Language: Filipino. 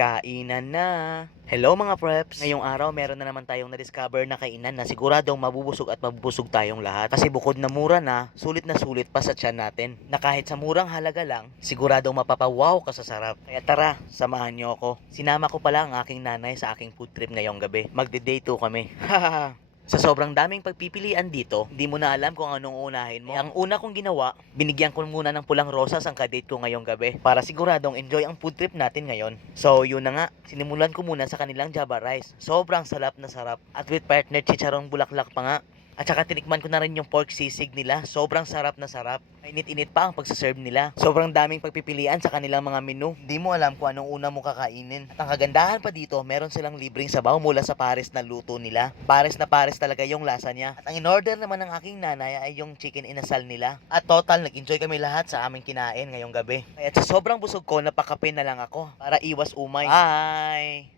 Kainan na! Hello mga preps! Ngayong araw meron na naman tayong na-discover na kainan na siguradong mabubusog at mabubusog tayong lahat. Kasi bukod na mura na sulit pa sa tiyan natin. Na kahit sa murang halaga lang, siguradong mapapawaw ka sa sarap. Kaya tara, samahan niyo ako. Sinama ko pala ang aking nanay sa aking food trip ngayong gabi. Magde-day 2 kami. Hahaha! Sa sobrang daming pagpipilian dito, hindi mo na alam kung anong unahin mo. Ang una kong ginawa, binigyan ko muna ng pulang rosas ang kadate ko ngayong gabi para siguradong enjoy ang food trip natin ngayon. So yun na nga, sinimulan ko muna sa kanilang Java rice. Sobrang sarap na sarap. At with partner chicharong bulaklak pa nga. At saka tinikman ko na rin yung pork sisig nila. Sobrang sarap na sarap. Mainit-init pa ang pagsaserve nila. Sobrang daming pagpipilian sa kanilang mga menu. Hindi mo alam kung anong una mo kakainin. At ang kagandahan pa dito, meron silang libreng sabaw mula sa pares na luto nila. Pares na pares talaga yung lasa niya. At ang in-order naman ng aking nanay ay yung chicken inasal nila. At total, nag-enjoy kami lahat sa aming kinain ngayong gabi. At sa sobrang busog ko, napakape na lang ako para iwas umay. Bye!